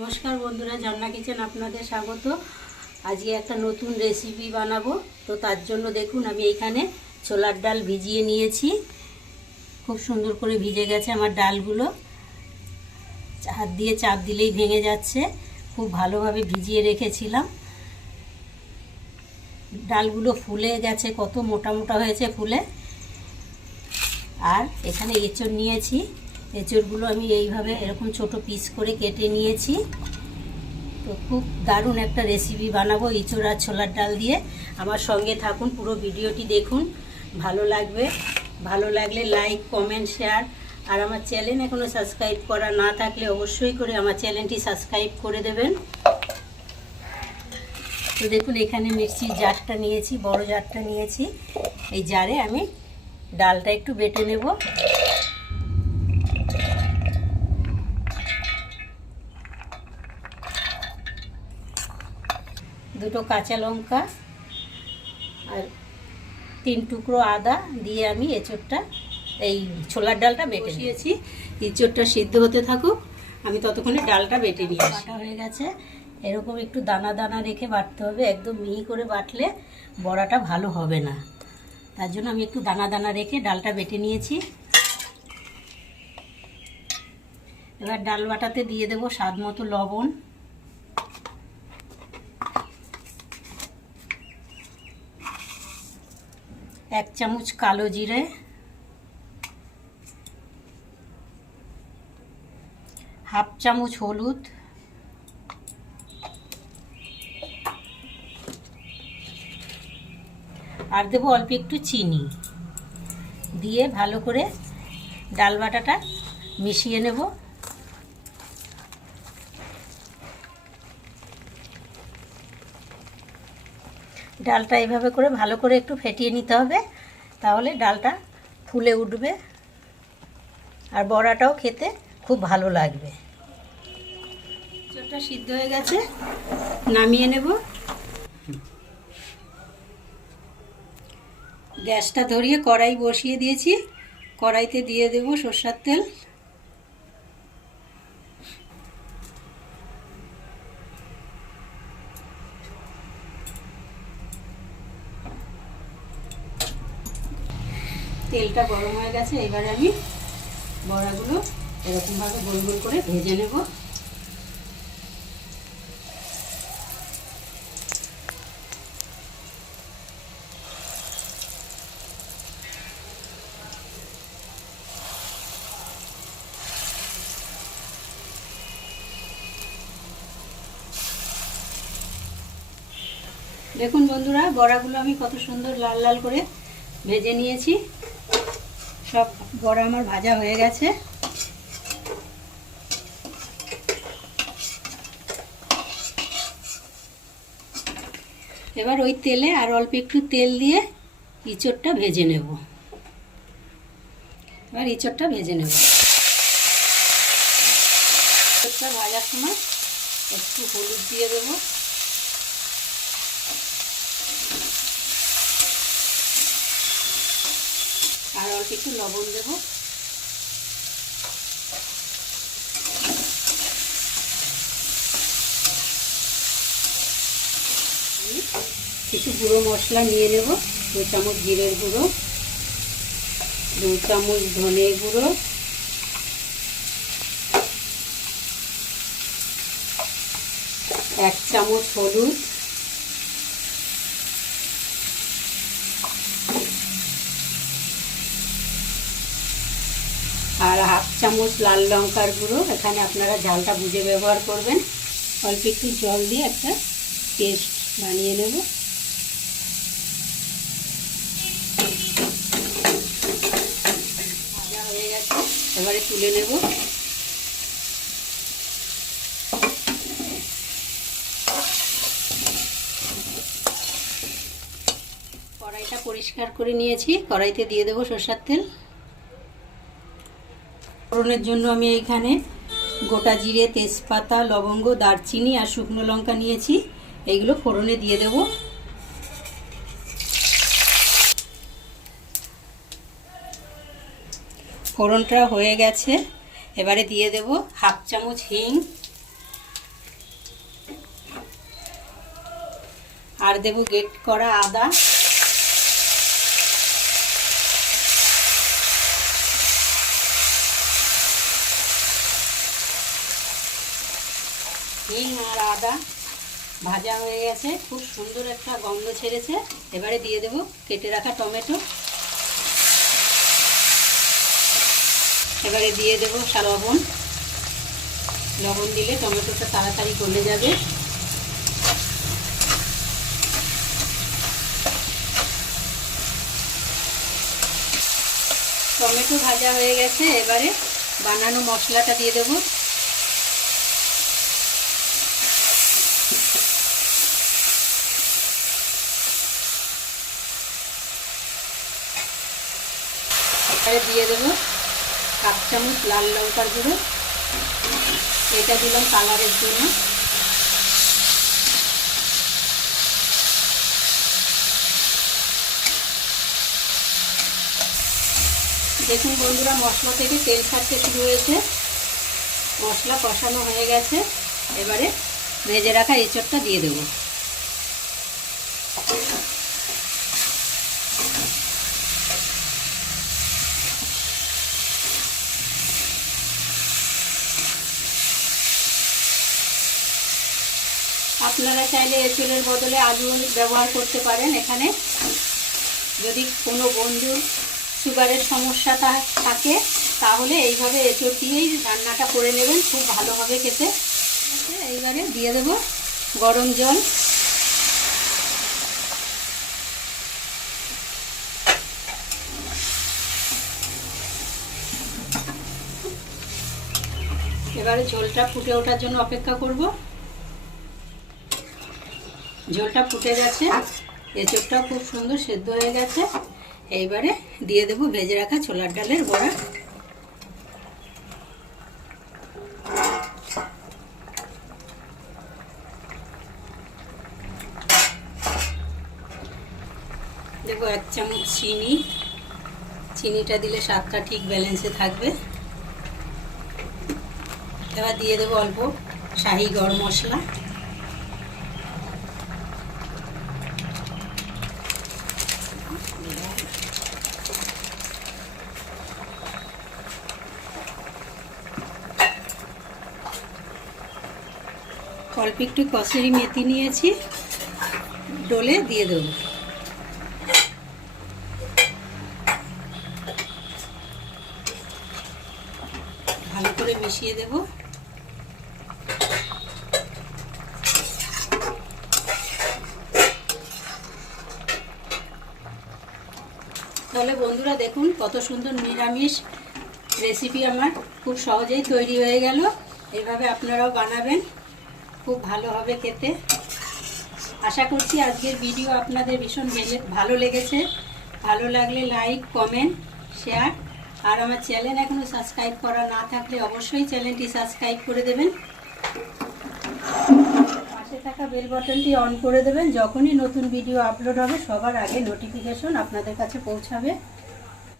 নমস্কার বন্ধুরা, জান্না কিচেন আপনাদের স্বাগত। আজকে একটা নতুন রেসিপি বানাবো। তো তার জন্য দেখুন আমি এখানে ছোলার ডাল ভিজিয়ে নিয়েছি। খুব সুন্দর করে ভিজে গেছে আমার ডালগুলো, হাত দিয়ে চাপ দিলেই ভেঙে যাচ্ছে। খুব ভালোভাবে ভিজিয়ে রেখেছিলাম। ডালগুলো ফুলে গেছে, কত মোটা মোটা হয়েছে ফুলে। আর এখানে এঁচড় নিয়েছি, এঁচড়গুলো আমি এইভাবে এরকম ছোট পিস করে কেটে নিয়েছি। তো খুব দারুণ একটা রেসিপি বানাবো এঁচড় আর ছোলার ডাল দিয়ে। আমার সঙ্গে থাকুন, পুরো ভিডিওটি দেখুন, ভালো লাগবে। ভালো লাগলে লাইক, কমেন্ট, শেয়ার। আর আমার চ্যানেল এখনও সাবস্ক্রাইব করা না থাকলে অবশ্যই করে আমার চ্যানেলটি সাবস্ক্রাইব করে দেবেন। তো দেখুন এখানে মিক্সির জারটা নিয়েছি, বড় জারটা নিয়েছি। এই জারে আমি ডালটা একটু বেটে নেব। দুটো কাঁচা লঙ্কা আর 3 টুকরো আদা দিয়ে আমি এঁচড়টা, এই ছোলার ডালটা বেটে নিয়েছি। এঁচড়টা সিদ্ধ হতে থাকুক, আমি ততক্ষণে ডালটা বেটে নিয়ে বাটা হয়ে গেছে। এরকম একটু দানা দানা রেখে বাটতে হবে, একদম মিহি করে বাটলে বড়াটা ভালো হবে না। তার জন্য আমি একটু দানা দানা রেখে ডালটা বেটে নিয়েছি। এবার ডাল বাটাতে দিয়ে দেবো স্বাদ মতো লবণ, এক চামচ কালো জিরে, হাফ চামচ হলুদ, আর দেবো অল্প একটু চিনি দিয়ে ভালো করে ডাল বাটাটা মিশিয়ে নেব। ডালটা এইভাবে করে ভালো করে একটু ফেটিয়ে নিতে হবে, তাহলে ডালটা ফুলে উঠবে আর বড়াটাও খেতে খুব ভালো লাগবে। এঁচড়টা সিদ্ধ হয়ে গেছে, নামিয়ে নেব। গ্যাসটা ধরিয়ে কড়াই বসিয়ে দিয়েছি। কড়াইতে দিয়ে দেব সরষের তেল। তেলটা গরম হয়ে গেছে, এবারে আমি বড়াগুলো এরকমভাবে গোল গোল করে ভেজে নেব। দেখুন বন্ধুরা, বড়াগুলো আমি কত সুন্দর লাল লাল করে ভেজে নিয়েছি। সব বড়া আমার ভাজা হয়ে গেছে। এবার ওই তেলে আর অল্প একটু তেল দিয়ে এঁচড়টা ভেজে নেব। এবার এঁচড়টা ভেজে নেব। এঁচড়টা ভাজার সময় একটু হলুদ দিয়ে দেবো, আর অল্প একটু লবণ দেবো। কিছু গুঁড়ো মশলা নিয়ে নেব। 2 চামচ জিরের গুঁড়ো, 2 চামচ ধনে গুঁড়ো, 1 চামচ হলুদ, আর হাফ চামচ লাল লঙ্কার গুঁড়ো। এখানে আপনারা ঝালটা বুঝে ব্যবহার করবেন। অল্প একটু জল দিয়ে একটা পেস্ট বানিয়ে নেব। ভাজা হয়ে গেছে, এবারে তুলে নেব। কড়াইটা পরিষ্কার করে নিয়েছি, কড়াইতে দিয়ে দেবো সরষের তেল। ফোড়নের জন্য আমি এখানে গোটা জিরে, তেজপাতা, লবঙ্গ, দারচিনি আর শুকনো লঙ্কা নিয়েছি। এইগুলো ফোড়নে দিয়ে দেব। ফোড়নটা হয়ে গেছে, এবারে দিয়ে দেব হাফ চামচ হিং, আর দেবো গ্রেট করা আদা, হিং আর আদা ভাজা হয়ে গেছে, খুব সুন্দর একটা গন্ধ ছেড়েছে। এবারে দিয়ে দেবো কেটে রাখা টমেটো, এবারে দিয়ে দেবো লবণ। লবণ দিলে টমেটোটা তাড়াতাড়ি গলে যাবে। টমেটো ভাজা হয়ে গেছে, এবারে বানানো মশলাটা দিয়ে দেবো। এবারে দিয়ে দেবো 1 চামচ লাল লঙ্কার গুঁড়ো, এটা দিলাম কালারের জন্য। দেখুন বন্ধুরা, মশলা থেকে তেল ছাড়তে শুরু হয়েছে, মশলা কষানো হয়ে গেছে। এবারে ভেজে রাখা এঁচোড়টা দিয়ে দেবো। আপনারা চাইলে এঁচোড়ের বদলে আলু ব্যবহার করতে পারেন। এখানে যদি কোনো বন্ধুর সুগারের সমস্যা থাকে তাহলে এইভাবে এঁচোড় দিয়েই রান্নাটা করে নেবেন, খুব ভালো হবে খেতে। এইবারে দিয়ে দেব গরম জল। এবারে ঝোলটা ফুটে ওঠার জন্য অপেক্ষা করব। ঝোলটা ফুটে গেছে, এঁচোড়টাও খুব সুন্দর সেদ্ধ হয়ে গেছে। এইবারে দিয়ে দেবো ভেজে রাখা ছোলার ডালের বড়া। দেবো 1 চামচ চিনি, চিনিটা দিলে স্বাদটা ঠিক ব্যালেন্সে থাকবে। এবার দিয়ে দেবো অল্প শাহি গরম মশলা। অল্প একটু কসুরি মেথি নিয়েছি, ডলে দিয়ে দেবো। ভালো করে মিশিয়ে দেব। তাহলে বন্ধুরা দেখুন কত সুন্দর নিরামিষ রেসিপি আমার খুব সহজেই তৈরি হয়ে গেল। এইভাবে আপনারাও বানাবেন, খুব ভালো হবে খেতে। আশা করছি আজকের ভিডিও আপনাদের ভীষণ ভালো লেগেছে। ভালো লাগলে লাইক, কমেন্ট, শেয়ার, আর আমার চ্যানেল এখনও সাবস্ক্রাইব করা না থাকলে অবশ্যই চ্যানেলটি সাবস্ক্রাইব করে দেবেন। পাশে থাকা বেল বাটনটি অন করে দেবেন, যখনই নতুন ভিডিও আপলোড হবে সবার আগে নোটিফিকেশন আপনাদের কাছে পৌঁছাবে।